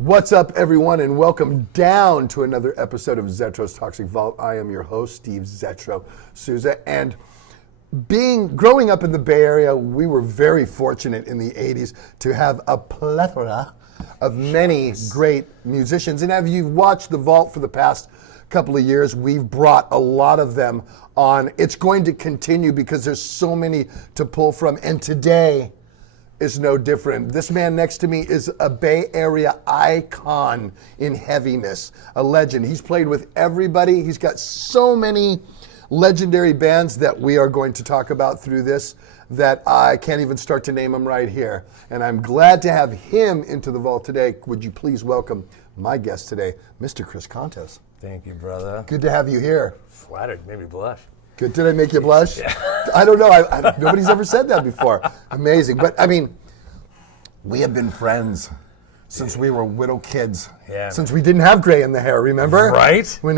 What's up, everyone, and welcome down to another episode of Zetro's Toxic Vault. I am your host, Steve Zetro Souza, and growing up in the Bay Area, we were very fortunate in the 80s to have a plethora of many great musicians. And as you've watched the Vault for the past couple of years, we've brought a lot of them on. It's going to continue because there's so many to pull from, and today is no different. This man next to me is a Bay Area icon in heaviness, a legend. He's played with everybody. He's got so many legendary bands that we are going to talk about through this that I can't even start to name them right here. And I'm glad to have him into the Vault today. Would you please welcome my guest today, Mr. Chris Kontos. Thank you, brother. Good to have you here. Flattered, made me blush. Good. Did I make you blush? Yeah. I don't know. Nobody's ever said that before. Amazing. But I mean, we have been friends since we were little kids. Yeah. Since we didn't have gray in the hair, remember? Right. When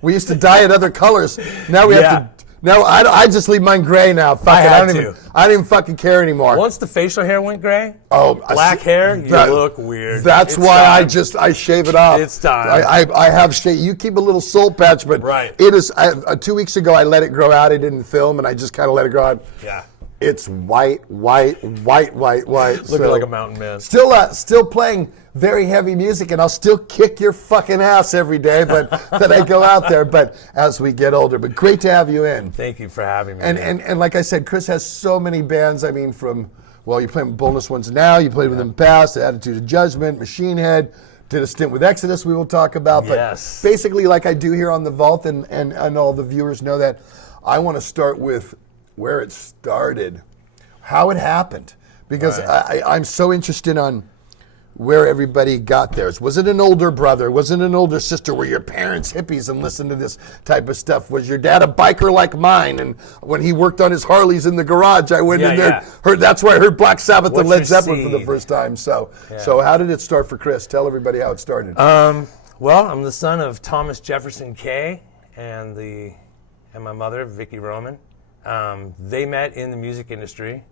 we used to dye it other colors. Now we have to. No, I just leave mine gray now. Fuck it. I don't even fucking care anymore. Once the facial hair went gray, black hair, you look weird. That's why I shave it off. It's time. I have shave. You keep a little soul patch, but right. It is. 2 weeks ago, I let it grow out. I didn't film, and I just kind of let it grow out. Yeah. It's white. Looking like a mountain man. Still playing very heavy music, and I'll still kick your fucking ass every day, but that I go out there. But as we get older, but great to have you in. Thank you for having me. And like I said, Chris has so many bands. I mean, you play with Boneless ones now. You played with them in the past. Attitude of Judgment, Machine Head. Did a stint with Exodus. We will talk about. But yes. Basically, like I do here on the Vault, and all the viewers know that I want to start with where it started, how it happened, because right. I'm so interested on where everybody got theirs. Was it an older brother? Was it an older sister? Were your parents hippies and listened to this type of stuff? Was your dad a biker like mine? And when he worked on his Harleys in the garage, I went in there. That's where I heard Black Sabbath and Led Zeppelin for the first time. So how did it start for Chris? Tell everybody how it started. Well, I'm the son of Thomas Jefferson Kay and my mother, Vicki Roman. They met in the music industry.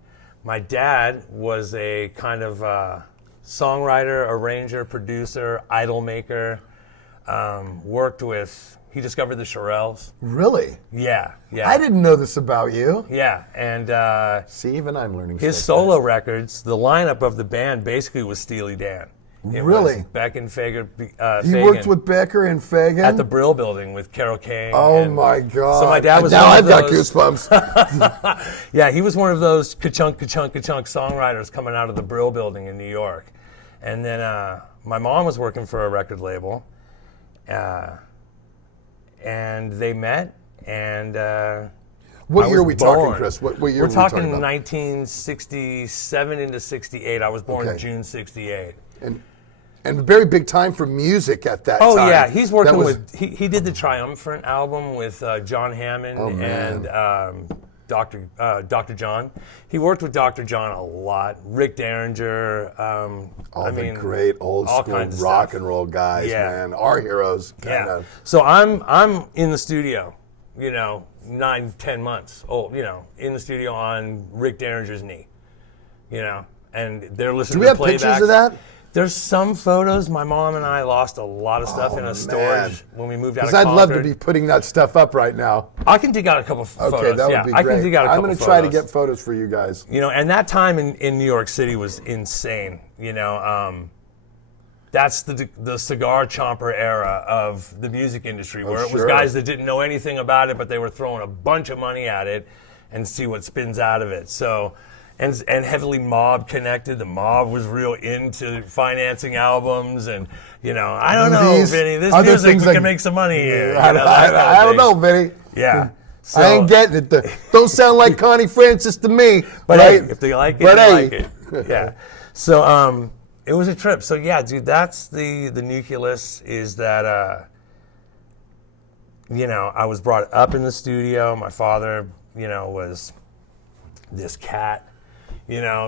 My dad was a kind of songwriter, arranger, producer, idol maker. He discovered the Shirelles. Really? Yeah. I didn't know this about you. Yeah, and see, even I'm learning. His solo records, the lineup of the band basically was Steely Dan. It really? Beck and Fagan. He worked with Becker and Fagan? At the Brill Building with Carole King. Oh, my God. So my dad was now I've got goosebumps. Yeah, he was one of those ka-chunk songwriters coming out of the Brill Building in New York. And then my mom was working for a record label. And they met, and what year are we talking, Chris? What year we're talking 1967 into 68. I was born in June 68. And a very big time for music at that time. Oh, yeah. He's working with... He did the Triumphant album with John Hammond and Dr. John. He worked with Dr. John a lot. Rick Derringer. The great old school rock and roll guys, man. Our heroes. Kinda. So I'm in the studio, 9-10 months old, in the studio on Rick Derringer's knee, and they're listening to playbacks. Do we have pictures of that? There's some photos. My mom and I lost a lot of stuff in a storage when we moved out of Concord. Because I'd love to be putting that stuff up right now. I can dig out a couple photos. Okay, that would be great. I can dig out a couple I'm going to try to get photos for you guys. And that time in New York City was insane. That's the cigar chomper era of the music industry, where it was guys that didn't know anything about it, but they were throwing a bunch of money at it and see what spins out of it. So, and heavily mob connected. The mob was real into financing albums, and I don't know, Vinny. This music we can make some money here. I don't know, Vinny. Yeah. So, I ain't getting it. Don't sound like Connie Francis to me. But right? hey, if they like it, they like it. Yeah. So it was a trip. So yeah, dude, that's the nucleus is that I was brought up in the studio. My father, was this cat,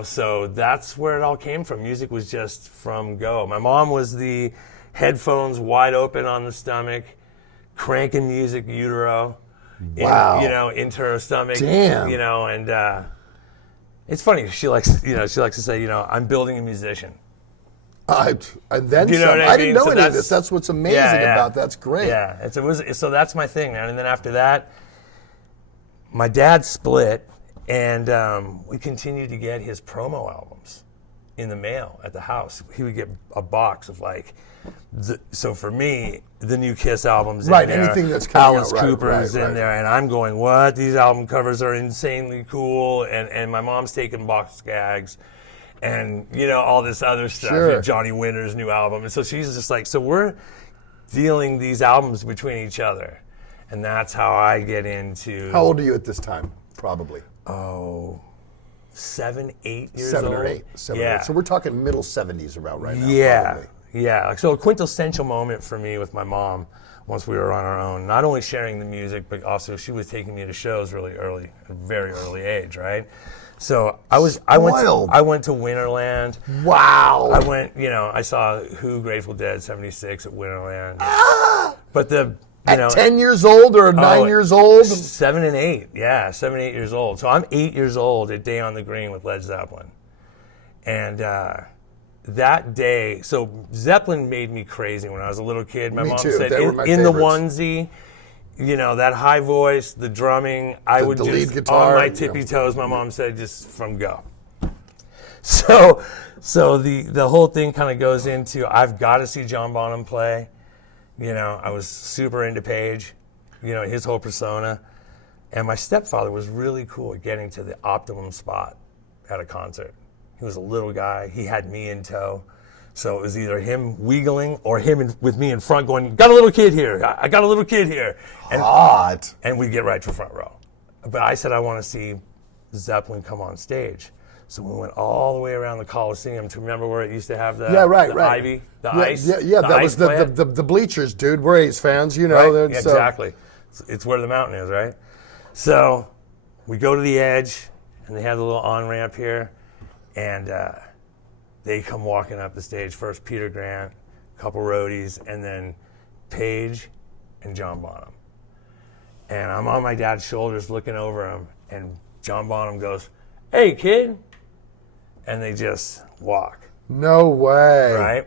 so that's where it all came from. Music was just from go. My mom was the headphones wide open on the stomach, cranking music utero. Wow. Into her stomach. Damn. And it's funny. She likes to say, I'm building a musician. And then you know some. what I didn't know so any of this. That's what's amazing about. That's great. Yeah. So that's my thing, man. And then after that, my dad split, and we continued to get his promo albums in the mail at the house. He would get a box of so for me, the new Kiss albums right, in there. Anything that's coming Alice out, Cooper's in there, and I'm going, what? These album covers are insanely cool, and my mom's taking box gags, and all this other stuff. Sure. Johnny Winter's new album, and so she's just like, so we're dealing these albums between each other, and that's how I get into. How old are you at this time? Probably. 7, 8 years Seven old. or eight. Seven or Yeah. eight. So we're talking middle 70s around right now. Yeah. Probably. Yeah. So a quintessential moment for me with my mom once we were on our own, not only sharing the music, but also she was taking me to shows really early, at a very early age, right? So I went to Winterland. Wow. I went, I saw Who, Grateful Dead, 76 at Winterland. But at 10 years old or 9 years old? 7 and 8, yeah, 7, 8 years old. So I'm 8 years old at Day on the Green with Led Zeppelin. And that day, so Zeppelin made me crazy when I was a little kid. My mom too. said, They were my in the favorites. onesie, that high voice, the drumming, I would the just, lead guitar, on my tippy toes, my mom said, just from go. So the whole thing kind of goes into, I've got to see John Bonham play. I was super into Page, his whole persona. And my stepfather was really cool at getting to the optimum spot at a concert. He was a little guy. He had me in tow. So it was either him wiggling or him with me in front going, got a little kid here. I got a little kid here. And, Hot. And we'd get right to the front row. But I said, I want to see Zeppelin come on stage. So we went all the way around the Coliseum to remember where it used to have the ivy, ice. Yeah, that was the bleachers, dude. We're A's fans, Right? Yeah, exactly. It's where the mountain is, right? So we go to the edge, and they have the little on-ramp here, and they come walking up the stage. First Peter Grant, a couple roadies, and then Page and John Bonham. And I'm on my dad's shoulders looking over him, and John Bonham goes, "Hey, kid." And they just walk. No way. Right?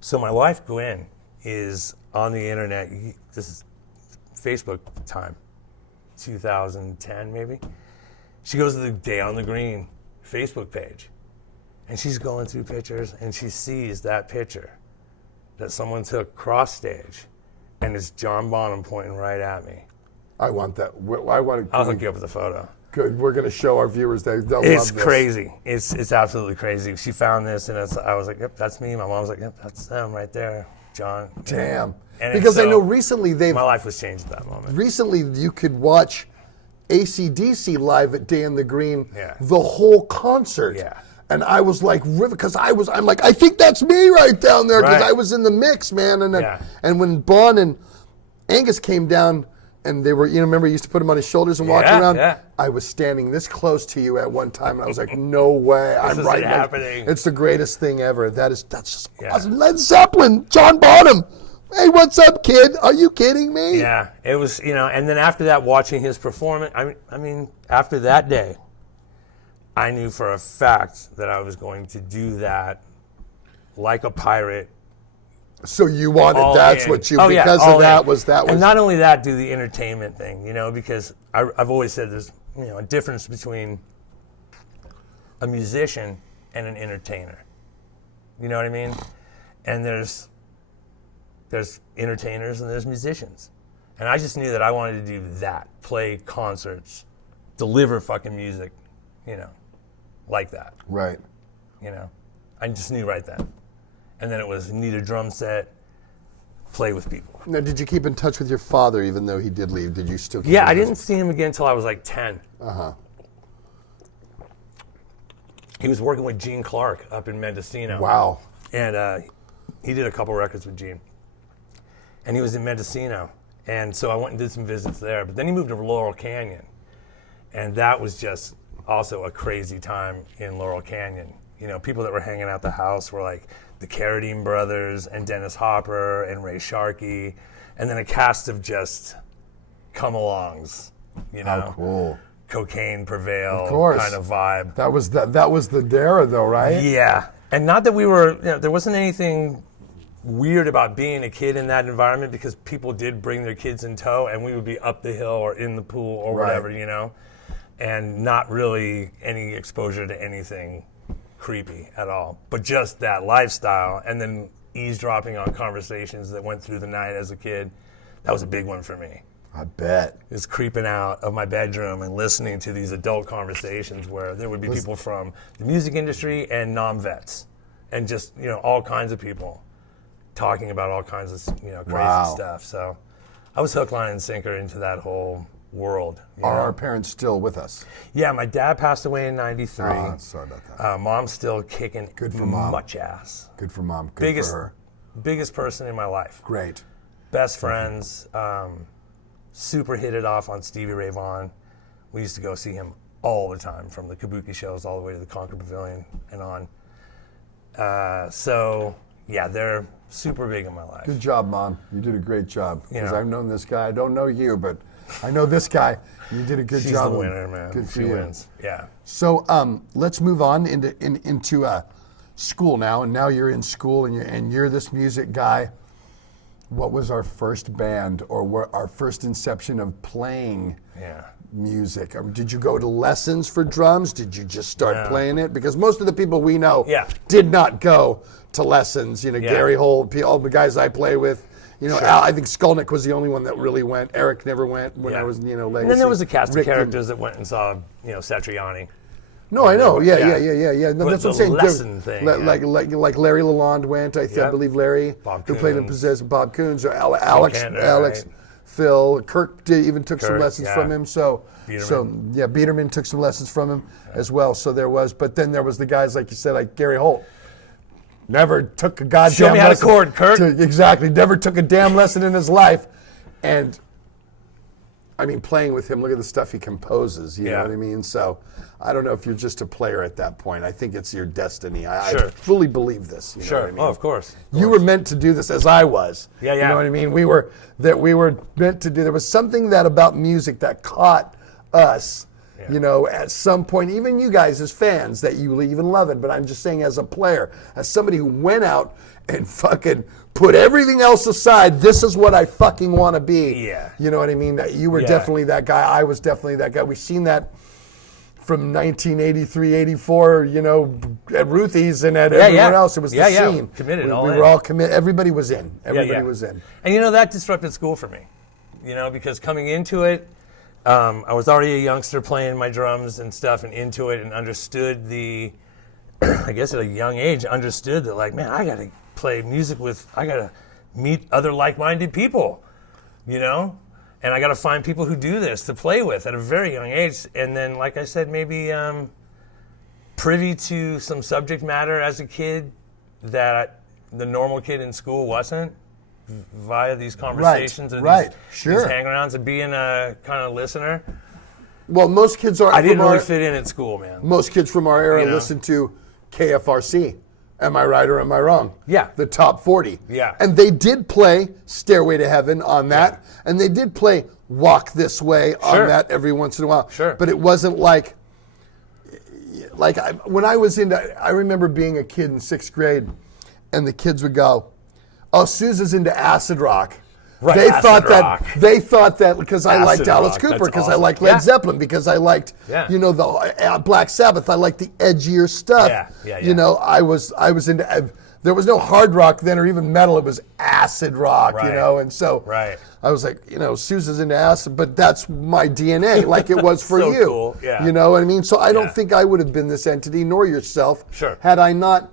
So my wife, Gwen, is on the internet. This is Facebook time, 2010 maybe. She goes to the Day on the Green Facebook page, and she's going through pictures, and she sees that picture that someone took cross stage, and it's John Bonham pointing right at me. I want that. I'll hook you up with a photo. Good. We're going to show our viewers that they'll It's love this. crazy. It's absolutely crazy. She found this, and I was like, "Yep, that's me." My mom's like, "Yep, that's them right there, John." Damn. And Because I so know recently my life was changed at that moment. Recently you could watch AC/DC live at Day on the Green, Yeah. the whole concert. Yeah. And I was like, because I'm like, I think that's me right down there because Right. I was in the mix, man. And then, Yeah. and when Bon and Angus came down, and they were, remember he used to put him on his shoulders and walk Yeah, around? yeah. I was standing this close to you at one time, and I was like, no way. I'm is right happening. It's the greatest thing ever. That's just Yeah. awesome. Led Zeppelin, John Bonham. Hey, what's up, kid? Are you kidding me? Yeah, it was, and then after that, watching his performance, I mean, after that day, I knew for a fact that I was going to do that like a pirate. So you wanted, All that's in. what you, Oh, yeah, because all of that in. was. And not only that, do the entertainment thing, because I've always said there's, a difference between a musician and an entertainer. You know what I mean? And there's entertainers and there's musicians. And I just knew that I wanted to do that, play concerts, deliver fucking music, like that. Right. I just knew right then. And then it was need a drum set, play with people. Now, did you keep in touch with your father even though he did leave? Did you still keep Yeah, in I touch? didn't see him again until I was like 10. Uh-huh. He was working with Gene Clark up in Mendocino. Wow. And he did a couple records with Gene. And he was in Mendocino. And so I went and did some visits there. But then he moved to Laurel Canyon. And that was just also a crazy time in Laurel Canyon. People that were hanging out the house were like the Carradine brothers and Dennis Hopper and Ray Sharkey. And then a cast of just come-alongs, How cool. Cocaine Prevail Of course. kind of vibe. That was the era though, right? Yeah. And not that we were, there wasn't anything weird about being a kid in that environment because people did bring their kids in tow and we would be up the hill or in the pool or whatever, and not really any exposure to anything creepy at all. But just that lifestyle and then eavesdropping on conversations that went through the night as a kid, that was a big one for me. I bet. Is creeping out of my bedroom and listening to these adult conversations where there would be people from the music industry and non-vets and just, all kinds of people talking about all kinds of, crazy stuff. So I was hook, line, and sinker into that whole world. Are our parents still with us? Yeah, my dad passed away in 93. Oh, sorry about that. Mom's still kicking Good for Mom. much ass. Good for Mom. Good for her. Biggest person in my life. Great. Best friends. Super hit it off on Stevie Ray Vaughan. We used to go see him all the time, from the Kabuki shows all the way to the Concord Pavilion and on. So, yeah, they're super big in my life. Good job, Mom. You did a great job. Because Yeah. I've known this guy. I don't know you, but I know this guy. You did a good She's job. the winner, man. Good for She you. wins. Yeah. So let's move on into school now. And now you're in school and you're this music guy. What was our first band or our first inception of playing music? Did you go to lessons for drums? Did you just start playing it? Because most of the people we know did not go to lessons. Gary Holt, all the guys I play with. Sure. Al, I think Skolnick was the only one that really went. Eric never went when I was, Legacy. And then there was a cast Rick of characters that went and saw, Satriani. No, I know. Yeah. No, But that's the what I'm saying. lesson thing, like Larry Lalonde went. I believe Larry, Bob who played in Coons. Possessed, Bob Coons, or Alex, Cantor, right? Phil, Kirk even took some Kirk, lessons from him. Biederman took some lessons from him as well. So there was, but then there was the guys like you said, like Gary Holt. Never took a goddamn Show me how to lesson. chord, Kirk. Exactly. Never took a damn lesson in his life. And I mean, playing with him, look at the stuff he composes. You know what I mean? So I don't know if you're just a player at that point. I think it's your destiny. I fully believe this. You know what I mean? Oh, of course. You were meant to do this as I was. Yeah. You know what I mean? We were meant to do. There was something about music that caught us. At some point, even you guys as fans, that you even love it. But I'm just saying, as a player, as somebody who went out and fucking put everything else aside, this is what I fucking want to be. Yeah. You know what I mean? You were definitely that guy. I was definitely that guy. We've seen that from 1983, 84, at Ruthie's and at everywhere else. It was the scene. Committed we all were in. all committed. Everybody was in. Everybody was in. And that disrupted school for me. Because coming into it, I was already a youngster playing my drums and stuff and into it and understood I guess at a young age, understood that like, man, I got to play music I got to meet other like-minded people, and I got to find people who do this to play with at a very young age. And then, like I said, maybe privy to some subject matter as a kid that the normal kid in school wasn't, via these conversations and these hang-arounds and being a kind of listener. Well, most kids are. I didn't really fit in at school, man. Most kids from our era listen to KFRC. Am I right or am I wrong? Yeah. The top 40. Yeah. And they did play Stairway to Heaven on that. Yeah. And they did play Walk This Way on that every once in a while. Sure. But it wasn't like when I was I remember being a kid in 6th grade and the kids would go, oh, Sousa's into acid rock. Right, they thought that because I liked Alice Cooper, because I liked Led Zeppelin, because I liked the Black Sabbath. I liked the edgier stuff. Yeah. I was into there was no hard rock then or even metal. It was acid rock, Right. you know. And so Right. I was like, you know, Sousa's into acid, but that's my DNA, like it was for So you. cool, yeah. You know what I mean? So I don't Yeah. think I would have been this entity, nor yourself, Sure. had I not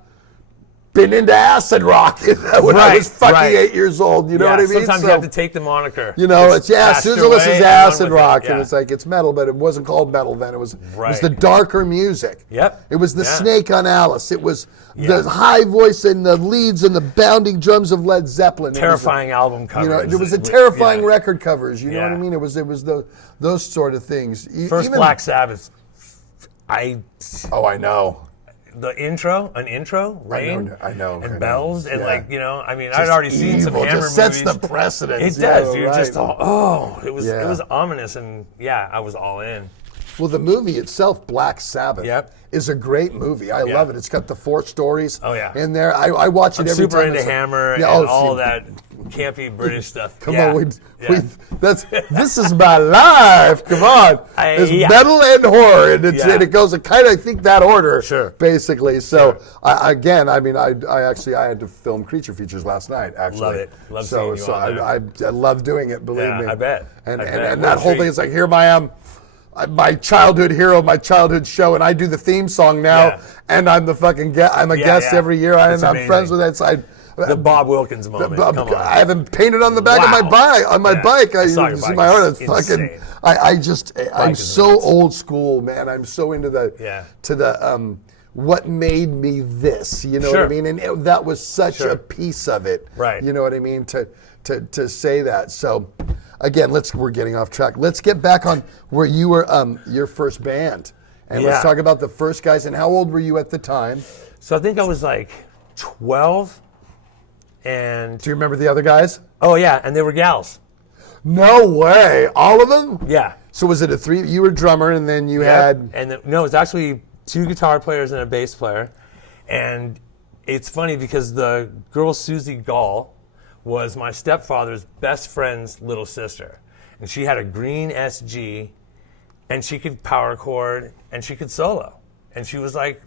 been into acid rock when I was fucking 8 years old. You know what I mean? Sometimes you have to take the moniker. You know, Just it's cast Sousa your way listens and to run acid with it. rock, Yeah. and it's like it's metal, but it wasn't called metal then. It was Right. the darker music. Yep. It was the Yeah. snake on Alice. It was Yeah. the high voice and the leads and the bounding drums of Led Zeppelin. It was Terrifying album covers. you know, there was the terrifying Yeah. record covers. You know what I Yeah. mean? It was those sort of things. First Even- Black Sabbath. Oh, I know. The intro, Rain, I know. and bells, and Yeah. like, you know, I mean, I'd already seen some Evil, Hammer just sets movies. the precedence. It does, you dude. know, Just right. it was ominous, and yeah, I was all in. Well, the movie itself, Black Sabbath, Yep. is a great movie. I love it. It's got the 4 stories Oh, yeah. in there. I watch it I'm every super time. into it's- Hammer Yeah, and oh, all see, that campy British stuff. Come Yeah. on, Yeah. this is my life. Come on, it's yeah. metal and horror, and Yeah. and it goes in kind of I think that order, Sure. basically. So I actually I had to film creature features last night. Actually, Love it. Love so seeing you so on there. I love doing it. Believe Yeah, me. I bet. And I bet. and What a that whole treat. thing is like, here I am. My childhood hero, my childhood show, and I do the theme song now, Yeah. and I'm the fucking I'm a guest yeah. every year, It's and I'm friends amazing. with that. So The Bob Wilkins moment. Come on. I haven't painted on the back of my Wow. bike. On my Yeah. bike, I saw your you see bike. my heart. It's It's fucking. insane. I'm is so nuts. old school, man. I'm so into the Yeah. to the what made me this. You know what I Sure. mean? And that was such Sure. a piece of it. Right. You know what I mean? To say that. So again, we're getting off track. Let's get back on where you were your first band. And let's Yeah. talk about the first guys. And how old were you at the time? So I think I was like 12, and Do you remember the other guys? oh yeah, and they were gals. No way. All of them? Yeah. So was it a 3? You were drummer, and then you had. And no, it's actually 2 guitar players and a bass player. And it's funny because the girl Susie Gall was my stepfather's best friend's little sister. And she had a green SG, and she could power chord, and she could solo. And she was like,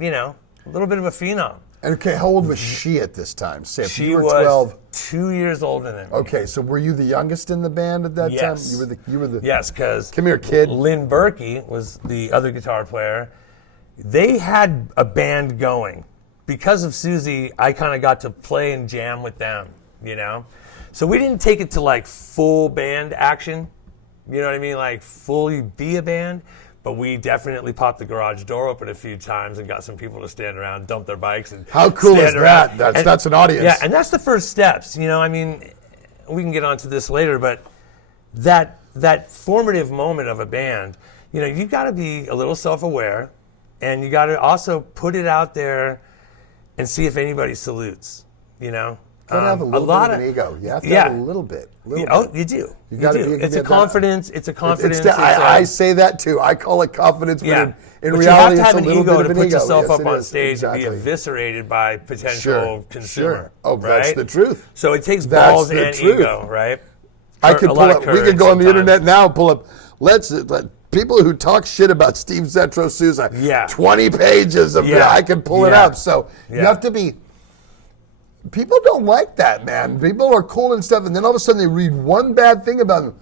you know, a little bit of a phenom. Okay, how old was she at this time? Say if She you were was 12. 2 years older than me. Okay, so were you the youngest in the band at that Yes. time? You were the. Yes, because Come here, kid. Lynn Berkey was the other guitar player. They had a band going. Because of Susie, I kind of got to play and jam with them, you know? So we didn't take it to like full band action, you know what I mean? Like fully be a band. But we definitely popped the garage door open a few times and got some people to stand around, dump their bikes, and How cool stand is around. that? That's an audience. Yeah, and that's the first steps. You know, I mean, we can get onto this later, but that formative moment of a band, you know, you got to be a little self-aware, and you got to also put it out there and see if anybody salutes. You know, You gotta have a little bit of an ego. You have to have a little bit. Oh, you do. You gotta do. be- It's a that- confidence. It's a confidence. I say that too. I call it confidence, but Yeah. in But reality, you have to it's have a an little ego bit to of an put ego. yourself Yes, up it on is. stage Exactly. and be eviscerated by potential Sure. consumer. Sure. Oh, right? that's the truth. So it takes That's balls the and truth. ego, right? I could A pull lot of up. We courage could go on the sometimes. internet now. Pull up. Let people who talk shit about Steve Zetro Sousa. Yeah. 20 pages of. Yeah. I can pull it Yeah. up. So you Yeah. have to be. People don't like that, man. People are cool and stuff, and then all of a sudden they read one bad thing about them.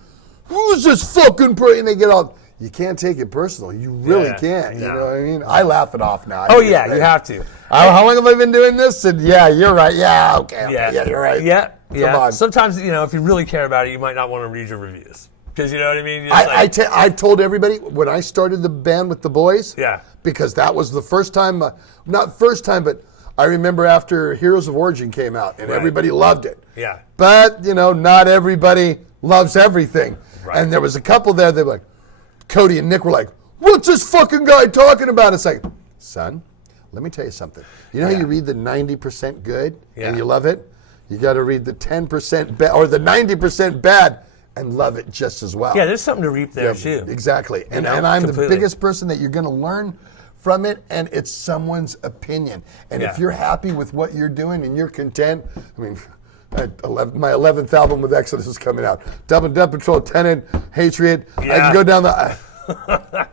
Who's this fucking person? And they get all. You can't take it personal. You really Yeah. can't. You No. know what I mean? I laugh it off now. Oh yeah, you have to. How long have I been doing this? And yeah, you're right. Yeah, okay. Yeah, you're right. Yeah, yeah. Come on. Sometimes, you know, if you really care about it, you might not want to read your reviews because you know what I mean. You're just I've told everybody when I started the band with the boys. Yeah. Because that was the first time, not first time, but I remember after Heroes of Origin came out and Right. everybody loved it. Yeah. But, you know, not everybody loves everything. Right. And there was a couple there that were like, Cody and Nick were like, what's this fucking guy talking about? It's like, son, let me tell you something. You know how Yeah. you read the 90% good Yeah. and you love it? You got to read the 10% bad or the 90% bad and love it just as well. Yeah, there's something to reap there too. Exactly. And, know, and I'm completely. the biggest person that you're going to learn from it, and it's someone's opinion. And if Yeah. you're happy with what you're doing and you're content, I mean, my 11th album with Exodus is coming out. Double Death Patrol, Tenant, Hatred. I Yeah. can go down the...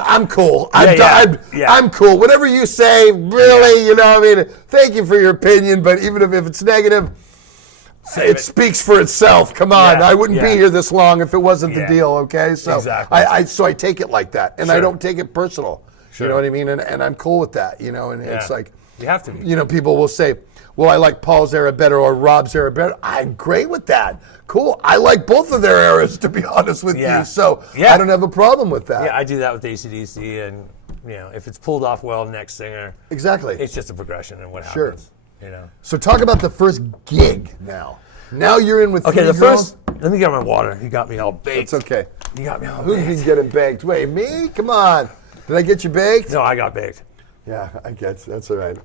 I'm cool. Yeah. I'm cool. Whatever you say, really, I mean, thank you for your opinion, but even if it's negative, it speaks for itself. Come on, I wouldn't be here this long if it wasn't the deal. Okay, so exactly. I take it like that, and I don't take it personal. You know what I mean? And I'm cool with that. And it's like you have to be. People will say, well, I like Paul's era better or Rob's era better. I'm great with that. Cool. I like both of their eras, to be honest with you. So I don't have a problem with that. Yeah, I do that with AC/DC, and if it's pulled off well, next singer. Exactly. It's just a progression in what happens. So talk about the first gig now. Now you're in with okay. three The girls? first. Let me get my water. You got me all baked. It's okay. You got me all Who's baked. been getting baked? Wait, me? Come on. Did I get you baked? No, I got baked. Yeah, I get you. That's all right.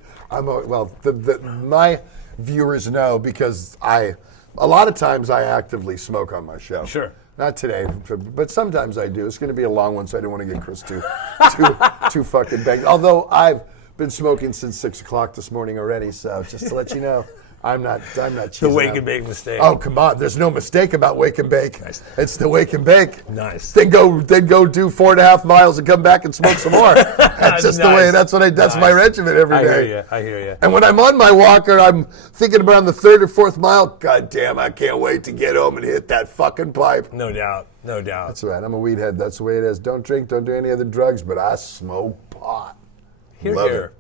My viewers know because a lot of times I actively smoke on my show. Sure. Not today, but sometimes I do. It's going to be a long one, so I don't want to get Chris too fucking baked. Although I've been smoking since 6 o'clock this morning already, so just to let you know, I'm not cheesing The wake out. and bake mistake. Oh, come on. There's no mistake about wake and bake. Nice. It's the wake and bake. Nice. Then go do 4.5 miles and come back and smoke some more. That's just the way. That's my regimen every day. I hear you. And when I'm on my walker, I'm thinking about on the 3rd or 4th mile, God damn, I can't wait to get home and hit that fucking pipe. No doubt. That's right. I'm a weed head. That's the way it is. Don't drink, don't do any other drugs, but I smoke pot. Here.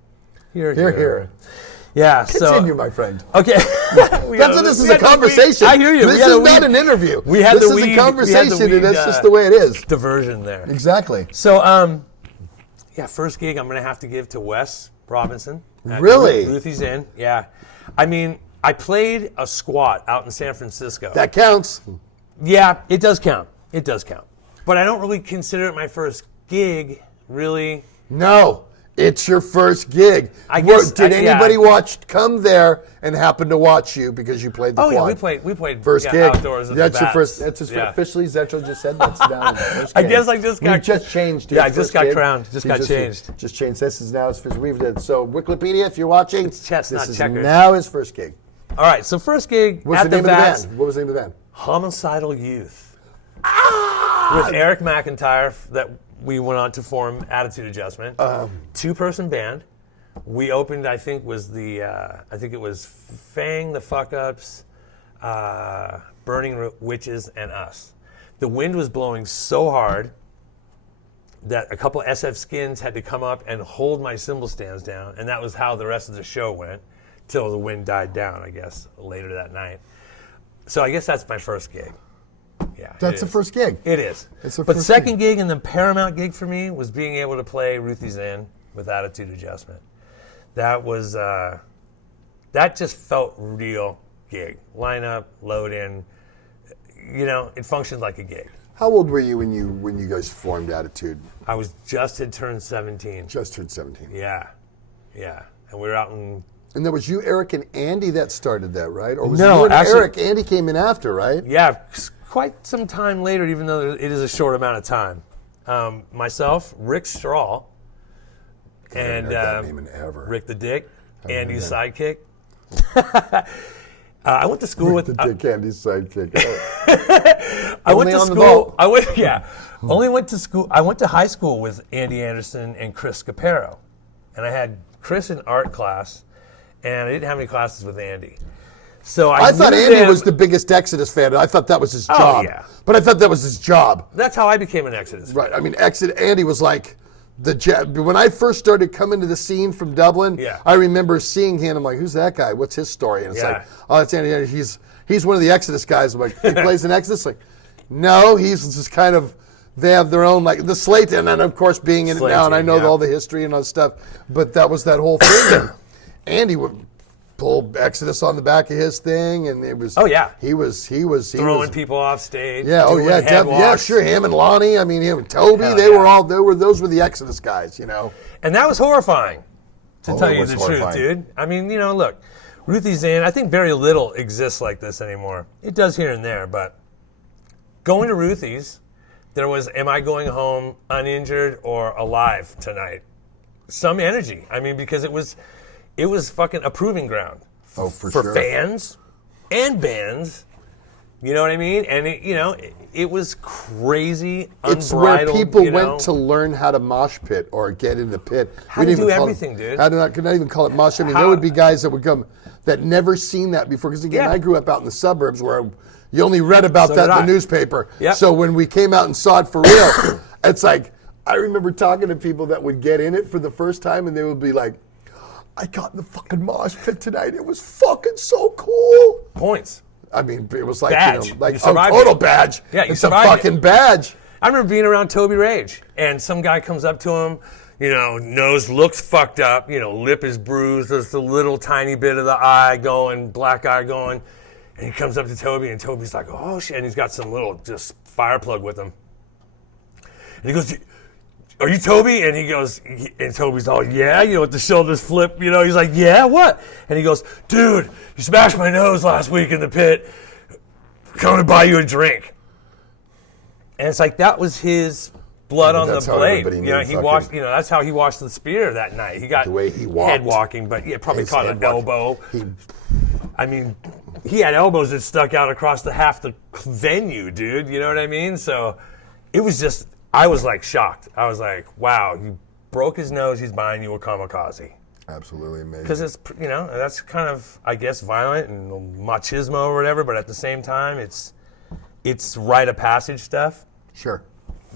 Yeah. Continue, my friend. Okay. This is a conversation. I hear you. This is not an interview. This is a conversation, and that's just the way it is. Diversion there. Exactly. So, first gig I'm going to have to give to Wes Robinson. Really? Ruthie's Inn. Yeah. I mean, I played a squat out in San Francisco. That counts. Yeah, it does count. But I don't really consider it my first gig, really. No. It's your first gig. Did anybody come there and happen to watch you because you played the quad? Oh yeah, we played first gig outdoors. That's your first. That's officially Zetro just said that's down. First I guess I just got changed. Yeah, I just got crowned. Just got changed. Just changed. This is now his first. So Wikipedia, if you're watching, it's chess, not is checkers. Now his first gig. All right, so first gig What's at the name the of the Vats, band? What was the name of the band? Homicidal Youth. With Eric McIntyre that we went on to form Attitude Adjustment. 2-person band. We opened, I think it was Fang, the Fuck Ups, Burning Witches, and us. The wind was blowing so hard that a couple SF skins had to come up and hold my cymbal stands down, and that was how the rest of the show went till the wind died down, I guess, later that night. So I guess that's my first gig. Yeah, that's the first gig. It is. But second gig and the paramount gig for me was being able to play Ruthie's Inn with Attitude Adjustment. That was that just felt real gig. Line up, load in. It functioned like a gig. How old were you when you guys formed Attitude? I had turned 17. Just turned 17. Yeah, and we were out in. And that was you, Eric, and Andy that started that, right? Or was No, you and actually, Eric? Andy came in after, right? Yeah, quite some time later, even though it is a short amount of time. Myself, Rick Straw, and that name in ever. Rick the Dick, Andy's sidekick. I went to school with the Dick, Andy's sidekick. I went to school. Only went to school. I went to high school with Andy Anderson and Chris Capero, and I had Chris in art class, and I didn't have any classes with Andy. So I thought Andy was the biggest Exodus fan. I thought that was his job. Oh, yeah. But I thought that was his job. That's how I became an Exodus fan. Right. I mean, Andy was like when I first started coming to the scene from Dublin, I remember seeing him. I'm like, who's that guy? What's his story? And it's like, oh, that's Andy. He's one of the Exodus guys. I'm like, he plays in Exodus? Like, no, he's just kind of, they have their own, like, the Slate, and then, of course, being in it now, and I know all the history and all the stuff, but that was that whole thing. Andy would pull Exodus on the back of his thing, and it was, he was throwing people off stage. Yeah, sure, him and Lonnie, I mean, him and Toby, those were the Exodus guys, And that was horrifying, to tell you the truth, dude. I mean, look, Ruthie's Inn, I think very little exists like this anymore. It does here and there, but going to Ruthie's, there was, am I going home uninjured or alive tonight? Some energy. I mean, because it was fucking a proving ground for fans and bands You know what I mean? And it was crazy, It's where unbridled. people went to learn how to mosh pit or get in the pit. How to do everything, dude. Could not even call it mosh. I mean, there would be guys that would come that never seen that before. Because again, I grew up out in the suburbs where you only read about that in the newspaper. Yep. So when we came out and saw it for real, it's like, I remember talking to people that would get in it for the first time and they would be like, I got in the fucking mosh pit tonight. It was fucking so cool. Points. I mean, it was like, Badge. Total badge. Yeah, you it's a survived fucking badge. I remember being around Toby Rage, and some guy comes up to him, nose looks fucked up, lip is bruised, there's a little tiny bit of the eye going, black eye going, and he comes up to Toby, and Toby's like, oh shit, and he's got some little just fire plug with him. And he goes, are you Toby? And he goes, and Toby's all, yeah, with the shoulders flip, he's like, yeah, what? And he goes, dude, you smashed my nose last week in the pit. Coming to buy you a drink. And it's like, that was his blood on the blade. He washed, that's how he washed the spear that night. He got the way he walked. Head walking, but probably caught an elbow. He had elbows that stuck out across half the venue, dude. You know what I mean? So it was just, I was like shocked. I was like, wow, he broke his nose, he's buying you a kamikaze. Absolutely amazing. Because it's, that's kind of, I guess, violent and machismo or whatever, but at the same time, it's rite of passage stuff. Sure.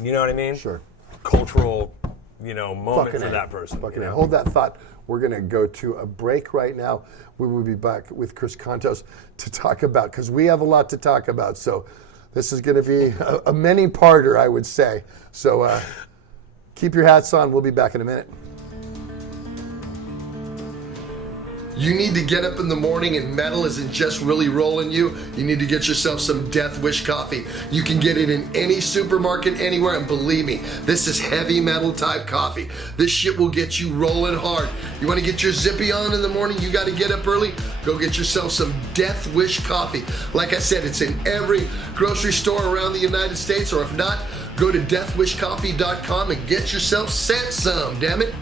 You know what I mean? Sure. Cultural, moment for that person. Hold that thought. We're going to go to a break right now. We will be back with Chris Kontos to talk about, because we have a lot to talk about. So this is going to be a many-parter, I would say. So keep your hats on. We'll be back in a minute. You need to get up in the morning and metal isn't just really rolling you. You need to get yourself some Death Wish coffee. You can get it in any supermarket anywhere, and believe me, this is heavy metal type coffee. This shit will get you rolling hard. You want to get your zippy on in the morning? You got to get up early? Go get yourself some Death Wish coffee. Like I said, it's in every grocery store around the United States, or if not, go to deathwishcoffee.com and get yourself sent some, damn it.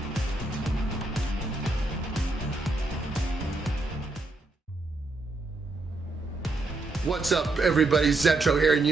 What's up, everybody? Zetro here, and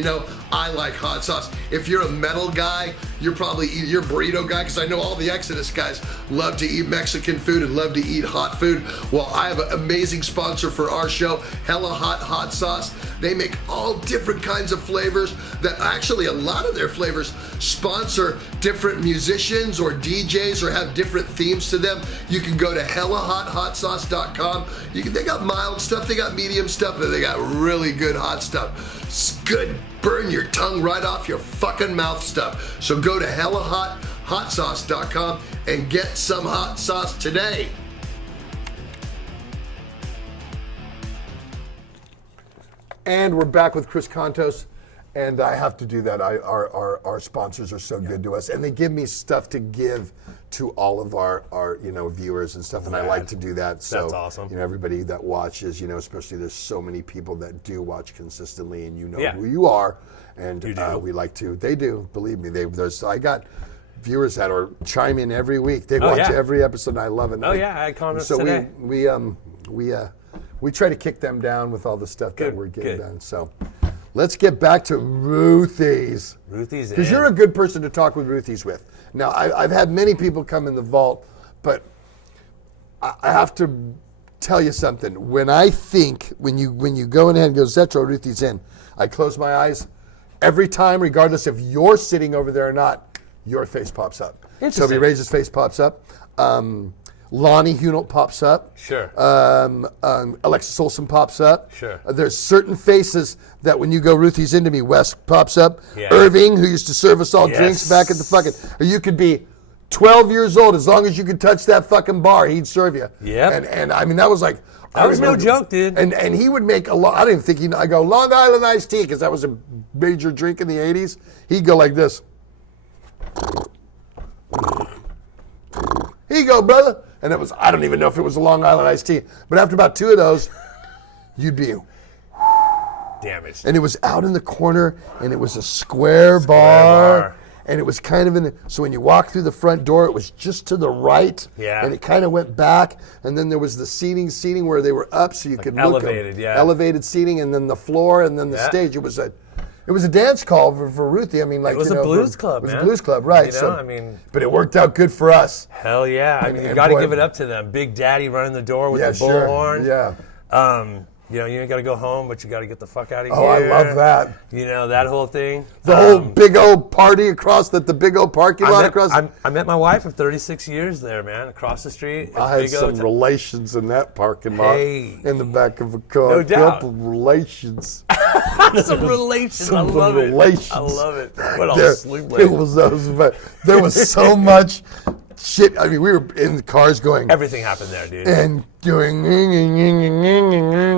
I like hot sauce. If you're a metal guy, you're burrito guy, because I know all the Exodus guys love to eat Mexican food and love to eat hot food. Well, I have an amazing sponsor for our show, Hella Hot Sauce. They make all different kinds of flavors that actually a lot of their flavors sponsor different musicians or DJs or have different themes to them. You can go to hellahotsauce.com. They got mild stuff, they got medium stuff, but they got really good hot stuff. It's good, burn your tongue right off your fucking mouth stuff. So go to hellahotsauce.com and get some hot sauce today. And we're back with Chris Kontos, and I have to do that. Our sponsors are so good to us, and they give me stuff to give to all of our viewers and stuff, and I like to do that. So that's awesome. Everybody that watches, especially there's so many people that do watch consistently, and who you are, and we like to. They do, believe me. I got viewers that are chime in every week. They watch every episode, and I love it. I commented today. We try to kick them down with all the stuff that we're getting done. So let's get back to Ruthie's. Because you're a good person to talk with Ruthie's with. Now, I've had many people come in the vault, but I have to tell you something. When you go in and go, Zetro, Ruthie's in, I close my eyes. Every time, regardless if you're sitting over there or not, your face pops up. Toby Rage's face pops up. Lonnie Hunolt pops up. Sure. Alexis Olsen pops up. Sure. There's certain faces that when you go Ruthie's into me, Wes pops up. Yeah. Irving, who used to serve us all drinks back at the fucking, or you could be 12 years old, as long as you could touch that fucking bar, he'd serve you. Yeah. And I mean, that was like, that was no joke, dude. And he would make a lot, I didn't think I go Long Island iced tea, because that was a major drink in the 80s. He'd go like this. Here you go, brother. And it was, I don't even know if it was a Long Island iced tea, but after about 2 of those, you'd be damaged. And it was out in the corner, and it was a square bar. and it was kind of so when you walked through the front door, it was just to the right, Yeah. and it kind of went back, and then there was the seating where they were up, so you could look elevated, yeah. elevated seating, and then the floor, and then the stage. It was a dance call for Ruthie. I mean, like It was a blues club, It was man. a blues club, right? You know, so, I mean, but it worked out good for us. hell yeah! I mean, you and got to boy- give it up to them. Big Daddy running the door with Yeah, the sure. bullhorn. Yeah. You know, you ain't got to go home, but you got to get the fuck out of Oh, I here. love that. You know, that whole thing. The whole big old party across the big old parking lot across. I met my wife of 36 years there, man, across the street. I had some relations in that parking lot in the back of a car. No doubt. Couple relations. Some relations. I Some love relations. it. I love it. What all There, sleep it was there was so much shit. I mean, we were in the cars going Everything happened there, dude. and doing.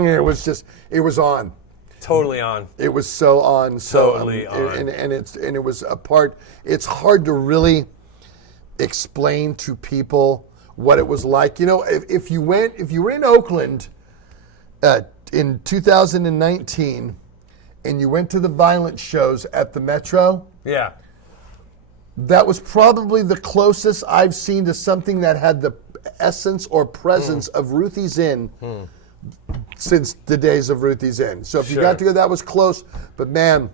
It was on. Totally on. It was so on. Totally on. And it was a part. It's hard to explain to people what it was like. You know, if you were in Oakland in 2019 and you went to the Violent shows at the Metro, Yeah. that was probably the closest I've seen to something that had the essence or presence of Ruthie's Inn since the days of Ruthie's Inn. So if you Sure. got to go, that was close. But man,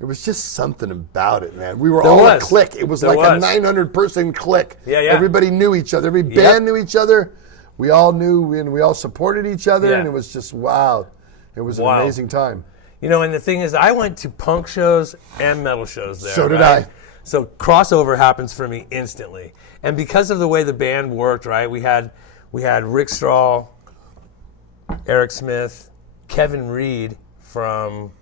it was just something about it, man. We were There all was. a clique. It was There like a was. 900-person clique. Yeah, yeah. Everybody knew each other. Every band knew each other. We all knew and we all supported each other. Yeah. And it was just, wow. It was an Wow. amazing time. You know, and the thing is, I went to punk shows and metal shows there. So did right? I. So crossover happens for me instantly, and because of the way the band worked, right? We had Rick Strahl, Eric Smith, Kevin Reed from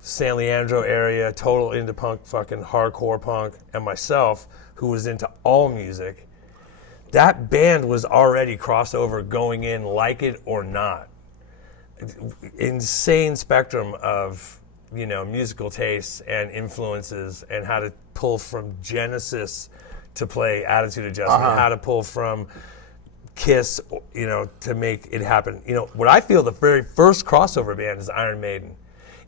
San Leandro area, total into punk, fucking hardcore punk, and myself, who was into all music. That band was already crossover going in, like it or not. Insane spectrum of, you know, musical tastes and influences, and how to pull from Genesis to play Attitude Adjustment, how to pull from Kiss, you know, to make it happen. You know, what I feel the very first crossover band is Iron Maiden.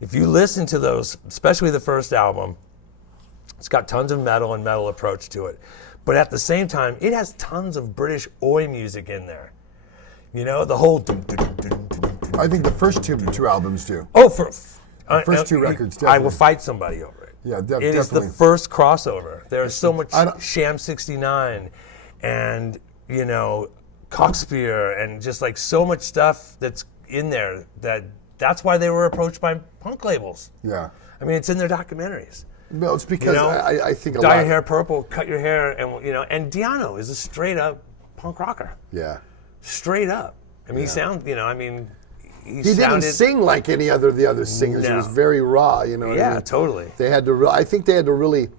If you listen to those, especially the first album, it's got tons of metal and metal approach to it. But at the same time, it has tons of British oi music in there. You know, the whole... I think the first two albums do. Oh, First two records, I will definitely. fight somebody over it. Yeah, It is the definitely. first crossover. There's so much I don't- Sham 69 and, you know, Cockspear and just like so much stuff that's in there that's why they were approached by punk labels. Yeah. I mean, it's in their documentaries. No, it's because You know, I think a Dye lot. your hair purple, cut your hair, and, you know, and Diano is a straight up punk rocker. Yeah. Straight up. I mean, he sounds, you know, I mean, He didn't sing like any other of the other singers. It No. was very raw, you know what I Yeah, mean? totally. They had to. I think they had to really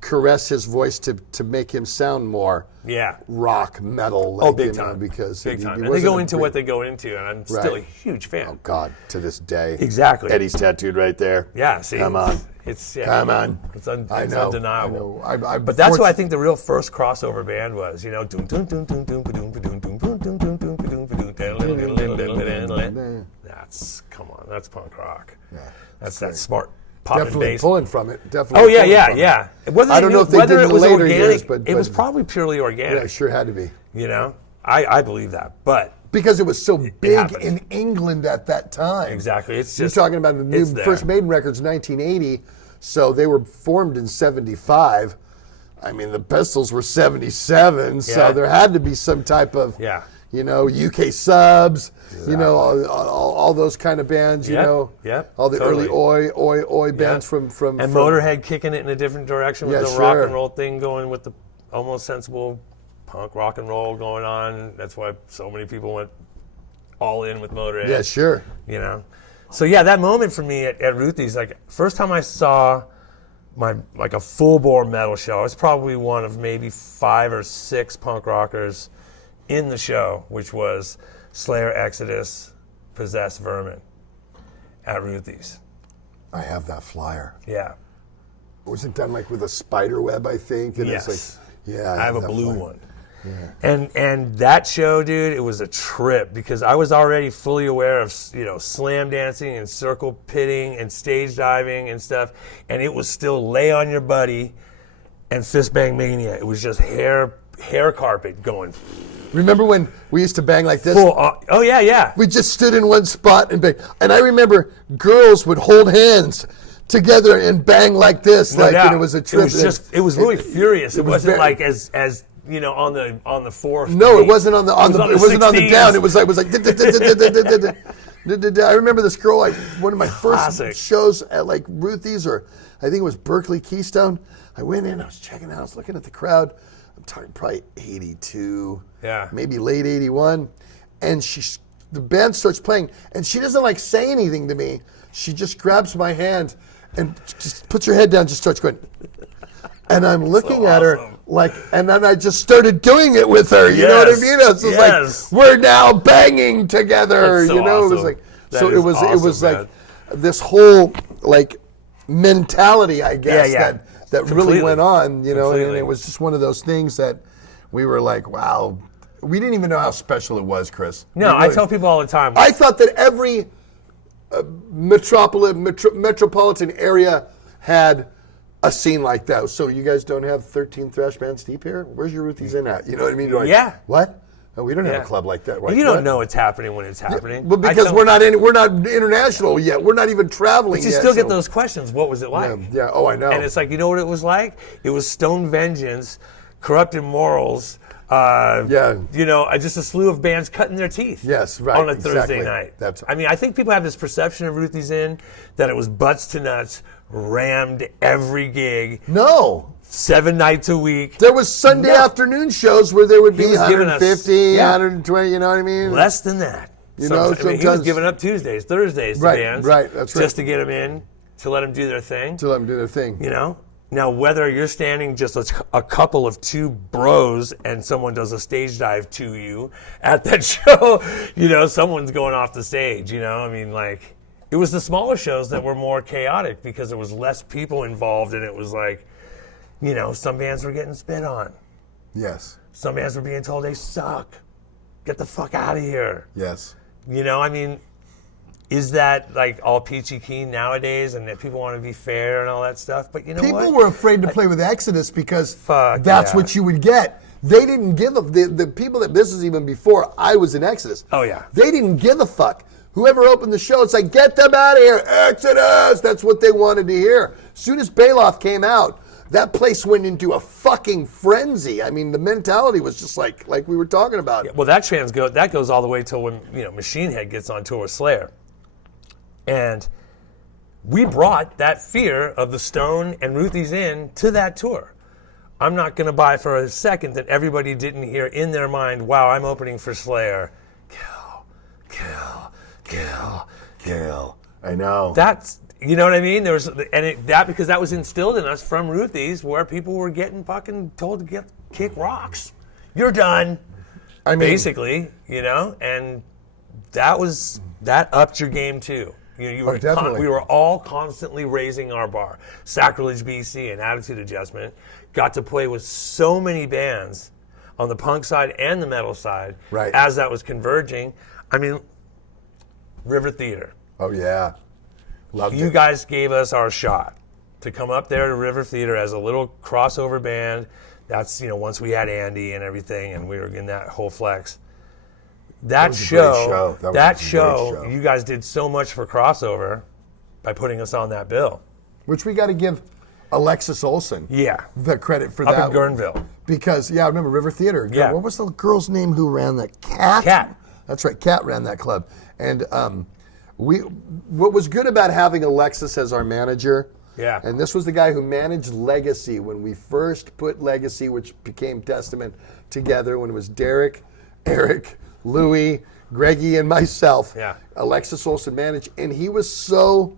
caress his voice to make him sound more Yeah. rock metal. Like, Oh, big you know, time. because Big he time. And they wasn't go a into great- what they go into, and I'm still a Right. huge fan. Oh God, to this day. Exactly. Eddie's tattooed right there. Yeah, see. Come on. It's yeah, Come on. It's, I it's know. undeniable. I know. But that's what I think the real first crossover band was, you know. Doom, doom, doom, doom, doom, ba-doom, ba-doom, doom, boom, doom, doom, doom, ba-doom, ba-doom, da-da-da-da-da-da-da. That's, come on, that's punk rock. Yeah, That's that smart pop and Definitely bass. pulling from it. Definitely. Oh yeah, pulling yeah, from it. yeah. Whether I don't know if they whether did it in was later organic, years, but it was probably purely organic. Yeah, it sure had to be. You know, I believe that, but Because it was so big happened. in England at that time. exactly, it's You're just talking about the new it's there. first Maiden records, 1980. So they were formed in 75. I mean, the Pistols were 77. So Yeah. there had to be some type of, Yeah. you know, UK Subs, you know, all those kind of bands, you Yep, know. yep, All the totally. early oi bands from and from Motorhead kicking it in a different direction with Yeah, the rock sure. and roll thing going with the almost sensible punk rock and roll going on. That's why so many people went all in with Motorhead. Yeah, sure. You know, so yeah, that moment for me at Ruthie's, like first time I saw like a full bore metal show, I was probably one of maybe 5 or 6 punk rockers in the show, which was Slayer, Exodus, Possessed, Vermin at Ruthie's. I have that flyer. Yeah. Was it done like with a spider web, I think? And Yes. It's like, yeah. I have a that blue flyer. one. And that show, dude, it was a trip because I was already fully aware of, slam dancing and circle pitting and stage diving and stuff, and it was still lay on your buddy and fist bang mania. It was just hair carpet going. Remember when we used to bang like this? Oh yeah. We just stood in one spot and bang. And I remember girls would hold hands together and bang like this, No doubt. And it was a trip. It was really furious. It wasn't like as on the fourth. No, it wasn't on the it wasn't on the 16s. down. It was like I remember this girl, like one of my first shows at like Ruthie's, or I think it was Berkeley Keystone. I went in, I was checking out, I was looking at the crowd. I'm talking probably 82, maybe late 81, and the band starts playing, and she doesn't like say anything to me. She just grabs my hand and just puts her head down, just starts going. And I'm looking at her like, and then I just started doing it with her. You know what I mean? It's just like we're now banging together. So It was awesome. like That it was man. like this whole like mentality, I guess, that really went on. And it was just one of those things that we were like, wow, we didn't even know how special it was, Chris. No, I tell people all the time. I thought that every metropolitan area had a scene like that. So you guys don't have 13 thrash bands deep here? Where's your Ruthie's in at? You know what I mean? Like, yeah. What? Oh, we don't have a club like that. Right? You don't know it's happening when it's happening. But because we're not international yet. We're not even traveling But you yet. still get those questions. What was it like? Yeah. Oh, I know. And it's like, you know what it was like? It was stone vengeance, corrupted morals. Just a slew of bands cutting their teeth. Yes, right. On a exactly. Thursday night. I think people have this perception of Ruthie's Inn that it was butts to nuts, rammed every gig. No. 7 nights a week. There was Sunday afternoon shows where there would be 150, 120, you know what I mean? Less than that. He was giving up Tuesdays, Thursdays to bands. Right, that's right. Just to get them in, to let them do their thing. Now, whether you're standing just a couple of two bros and someone does a stage dive to you at that show, someone's going off the stage, it was the smaller shows that were more chaotic because there was less people involved, and it was like, some bands were getting spit on. Yes. Some bands were being told they suck. Get the fuck out of here. Yes. Is that like all peachy keen nowadays, and that people want to be fair and all that stuff? But people were afraid to play with Exodus because that's what you would get. They didn't give the people that this was even before I was in Exodus. Oh yeah. They didn't give a fuck. Whoever opened the show, it's like, get them out of here, Exodus. That's what they wanted to hear. As soon as Bailoff came out, that place went into a fucking frenzy. I mean, the mentality was just like we were talking about. Yeah, well, that goes all the way till when Machine Head gets on tour with Slayer, and we brought that fear of the Stone and Ruthie's Inn to that tour. I'm not going to buy for a second that everybody didn't hear in their mind, wow, I'm opening for Slayer. Kill. I know. That's, you know what I mean? Because that was instilled in us from Ruthie's, where people were getting fucking told to kick rocks. You're done. I mean, basically, and that upped your game too. We were all constantly raising our bar. Sacrilege BC and Attitude Adjustment got to play with so many bands on the punk side and the metal side as that was converging. I mean, River Theater. Oh yeah. Loved you it. guys gave us our shot to come up there to River Theater as a little crossover band. That's, once we had Andy and everything and we were in that whole flex. That show, you guys did so much for crossover by putting us on that bill. Which we got to give Alexis Olsen the credit for up that. Up in Guerneville. Because, I remember River Theater. Yeah. What was the girl's name who ran that? Cat. That's right, Cat ran that club. And what was good about having Alexis as our manager, and this was the guy who managed Legacy when we first put Legacy, which became Testament, together when it was Derek, Eric, Louie, Greggy, and myself. Yeah. Alexis Olsen managed, and he was so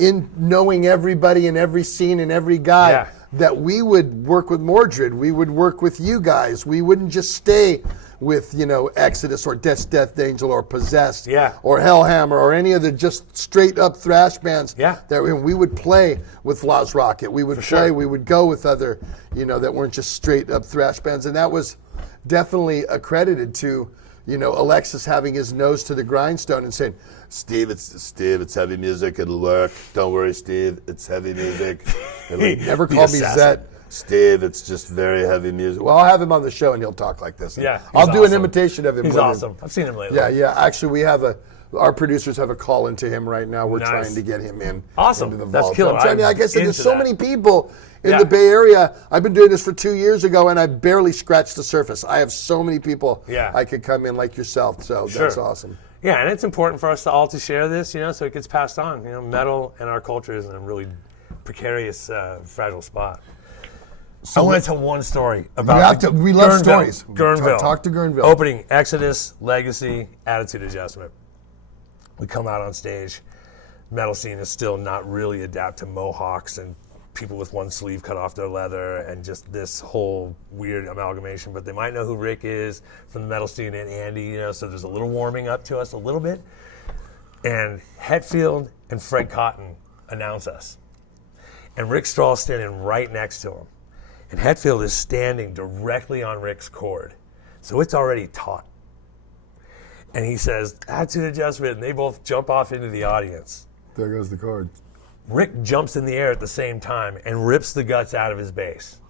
in knowing everybody and every scene and every guy that we would work with Mordred. We would work with you guys. We wouldn't just stay with, Exodus or Death Angel or Possessed or Hellhammer or any of the just straight up thrash bands. That we would play with Lost Rocket. We would we would go with other, that weren't just straight up thrash bands. And that was definitely accredited to, Alexis having his nose to the grindstone and saying, Steve, it's heavy music. It'll work. Don't worry, Steve. It's heavy music. Never call me Zet. Steve, it's just very heavy music. Well, I'll have him on the show and he'll talk like this. Yeah, I'll do an imitation of him. He's awesome. I've seen him lately. Yeah. Actually, our producers have a call into him right now. We're trying to get him in. Awesome. Into the That's vault. killer. I guess there's so many people in the Bay Area. I've been doing this for 2 years ago, and I barely scratched the surface. I have so many people I could come in like yourself, so that's awesome. Yeah, and it's important for us all to share this, so it gets passed on. Metal and our culture is in a really precarious, fragile spot. So I want to tell one story about we love stories. Guerneville. Talk to Guerneville. Opening Exodus, Legacy, Attitude Adjustment. We come out on stage. Metal scene is still not really adapted to mohawks and people with one sleeve cut off their leather and just this whole weird amalgamation. But they might know who Rick is from the metal scene and Andy, so there's a little warming up to us a little bit. And Hetfield and Fred Cotton announce us. And Rick Strahl's standing right next to him. And Hetfield is standing directly on Rick's chord. So it's already taut. And he says, attitude adjustment, and they both jump off into the audience. There goes the chord. Rick jumps in the air at the same time and rips the guts out of his bass.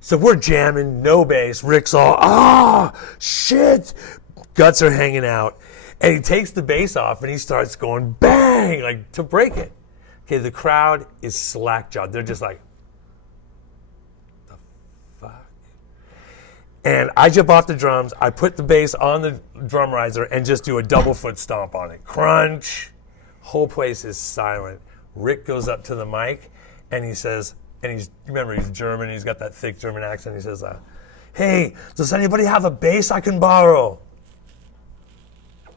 So we're jamming, no bass. Rick's all, shit. Guts are hanging out. And he takes the bass off and he starts going bang, like to break it. Okay, the crowd is slack-jawed. They're just like, the fuck? And I jump off the drums. I put the bass on the drum riser and just do a double foot stomp on it. Crunch. Whole place is silent. Rick goes up to the mic and he says, remember he's German, he's got that thick German accent. He says, hey, does anybody have a bass I can borrow?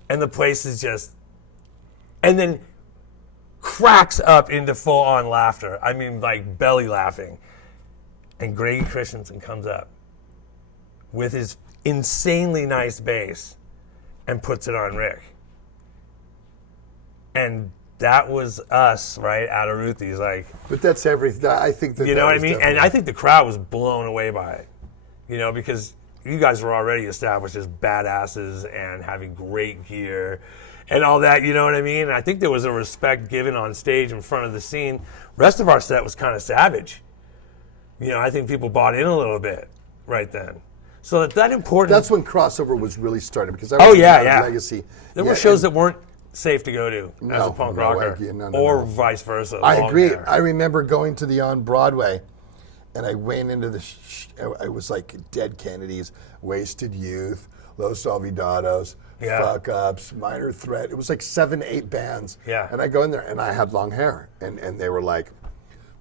And the place is just, and then cracks up into full-on laughter. I mean, like belly laughing. And Grady Christensen comes up with his insanely nice bass and puts it on Rick. And that was us, right, out of Ruthie's. But that's everything. I think that. You know what I mean? And I think the crowd was blown away by it. Because you guys were already established as badasses and having great gear and all that, you know what I mean? And I think there was a respect given on stage in front of the scene. Rest of our set was kind of savage. I think people bought in a little bit right then. So that important. That's when crossover was really starting because Legacy. There were shows that weren't safe to go to as a punk rocker, or vice versa. I agree. Hair. I remember going to the On Broadway, and I went into it was like Dead Kennedys, Wasted Youth, Los Olvidados, Fuck Ups, Minor Threat. It was like 7-8 bands. Yeah. And I go in there, and I had long hair, and they were like,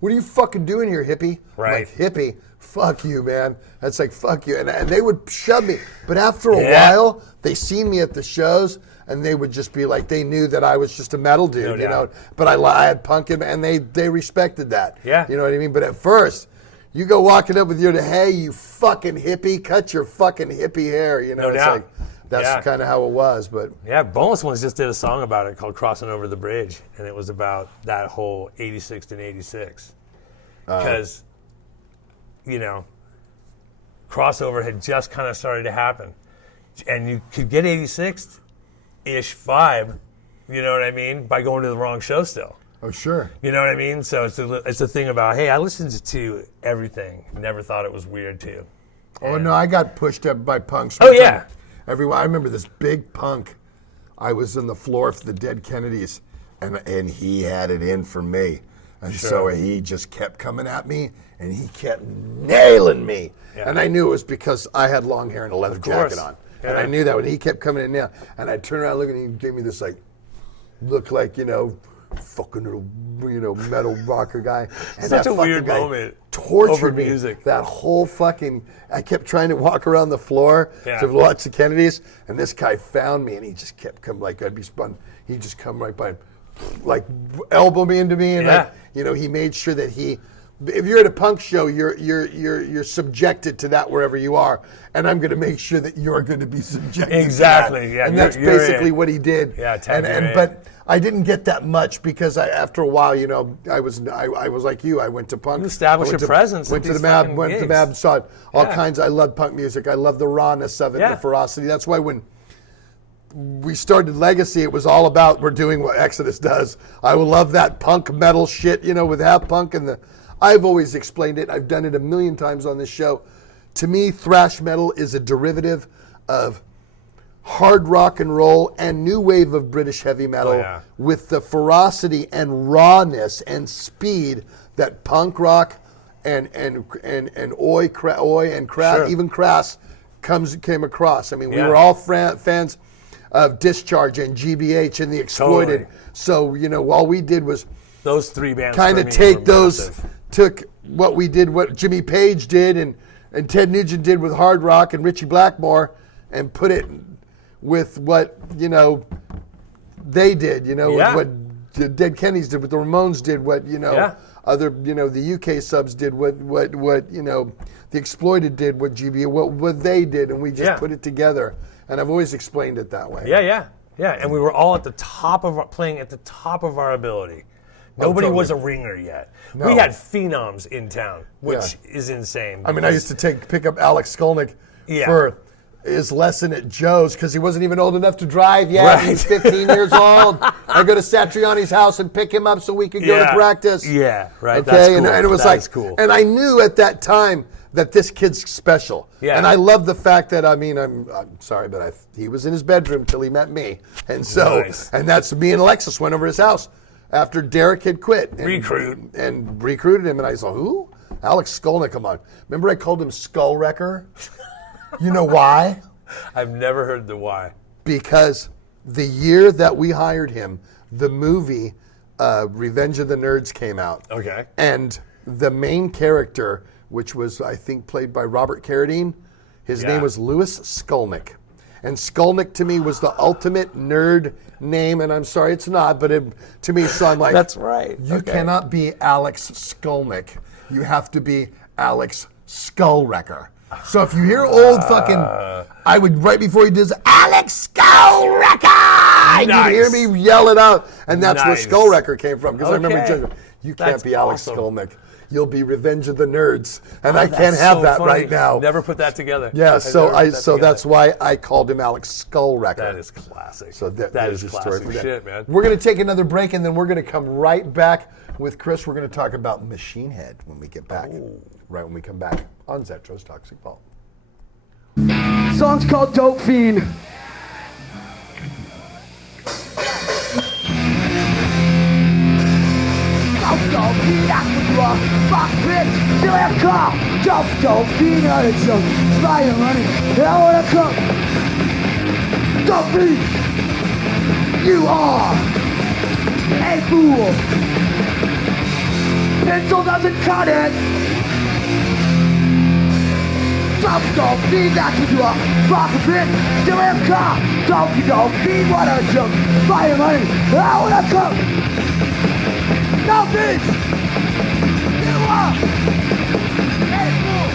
"What are you fucking doing here, hippie?" Right. I'm like, hippie. Fuck you, man. That's like, fuck you. And they would shove me. But after a while, they seen me at the shows, and they would just be like, they knew that I was just a metal dude, But I had punk in, and they respected that. Yeah. You know what I mean? But at first, you go walking up with hey, you fucking hippie, cut your fucking hippie hair. No doubt. Like, that's kind of how it was. But yeah, Boneless Ones just did a song about it called Crossing Over the Bridge, and it was about that whole 86 and 86. Because, crossover had just kind of started to happen. And you could get 86-ish vibe, you know what I mean, by going to the wrong show still. Oh, sure. You know what I mean? So it's a thing about, hey, I listened to everything. Never thought it was weird too. Oh, no, I got pushed up by punks. Oh, yeah. Everyone, I remember this big punk. I was on the floor for the Dead Kennedys, and he had it in for me. And so he just kept coming at me, and he kept nailing me. Yeah. And I knew it was because I had long hair and a leather jacket on. Yeah. And I knew that when he kept coming in now. And I turned around looking, and he gave me this look like, fucking little, metal rocker guy. And such that a weird guy moment. Tortured over me. Music. That whole I kept trying to walk around the floor to watch the Kennedys, and this guy found me, and he just kept coming, I'd be spun. He'd just come right by, elbow me into me, and he made sure that he if you're at a punk show, you're subjected to that wherever you are, and I'm going to make sure that you're going to be subjected. Exactly. To that. Yeah. And that's basically what he did. Yeah. But I didn't get that much because after a while, I was like you. I went to punk. You established a presence. Went to the Mab. Went to the Mab. Saw all kinds. I love punk music. I love the rawness of it, and the ferocity. That's why when we started Legacy, it was all about we're doing what Exodus does. I will love that punk metal shit, with half punk and I've always explained it. I've done it a million times on this show. To me, thrash metal is a derivative of hard rock and roll and new wave of British heavy metal with the ferocity and rawness and speed that punk rock and oi and Crass, even Crass came across. I mean, we were all fans of Discharge and GBH and the Exploited. Totally. So, all we did was those three bands kind of take took what we did, what Jimmy Page did and Ted Nugent did with hard rock and Richie Blackmore and put it with what, they did, with what the Dead Kennedys did, what the Ramones did, what, other, the UK subs did, what the Exploited did, what they did, and we just put it together. And I've always explained it that way. Yeah. And we were all playing at the top of our ability. Nobody was a ringer yet. No. We had phenoms in town, which is insane. I mean, I used to pick up Alex Skolnick for his lesson at Joe's because he wasn't even old enough to drive yet. Right. He's 15 years old. I go to Satriani's house and pick him up so we could go to practice. Yeah, right. Okay, that's cool. And it was cool. And I knew at that time that this kid's special. Yeah. And I love the fact that, I'm sorry, but he was in his bedroom till he met me. And so, and that's me and Alexis went over his house after Derek had quit. And recruited him. And I said, who? Alex Skolnick, come on. Remember I called him Skull Wrecker? You know why? I've never heard the why. Because the year that we hired him, the movie Revenge of the Nerds came out. Okay. And the main character, which was, I think, played by Robert Carradine, his name was Louis Skolnick. And Skolnick to me was the ultimate nerd name, and I'm sorry it's not, but to me, so I'm like, that's right. You cannot be Alex Skolnick. You have to be Alex Skullwrecker. So if you hear old I would, right before he does, Alex Skullwrecker, you'd hear me yell it out, and that's where Skullwrecker came from, because I remember judging, you can't be Alex Skolnick. You'll be Revenge of the Nerds, and I can't have that right now. Never put that together. Yeah, so that's why I called him Alex Skullwrecker. That is classic. So that is the classic story for shit, man. We're going to take another break, and then we're going to come right back with Chris. We're going to talk about Machine Head when we get back. Right when we come back on Zetro's Toxic Vault. Song's called Dope Fiend. Don't be that with your fuck bitch, still have car. Don't be not a joke. Spy your money, I wanna come. Don't be. You are a fool. Pencil doesn't cut it. Don't be that with your fuck bitch, still have car. Don't be what a joke. Spy your money, I wanna come. No, bitch! You are a fool!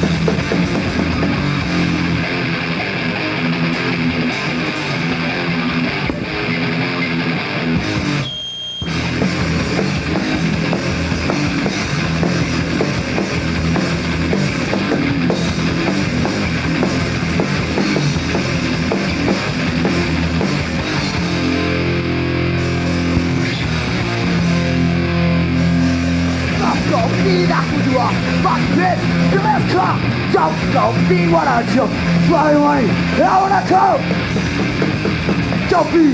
That's what you are, fuck bitch, you left car. Don't be what I do, fly away, I wanna come. Don't be,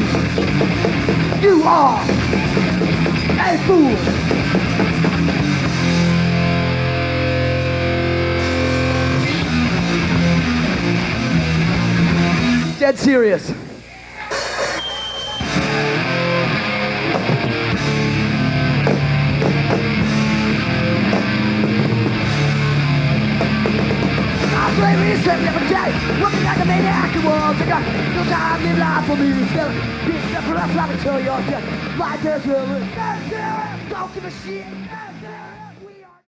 you are a fool. Dead serious. Every day, working like a maniac, the world's a gun. No time, live life for me, still. Being separate, I'm trying to tell your death. My death will live. Don't give a shit.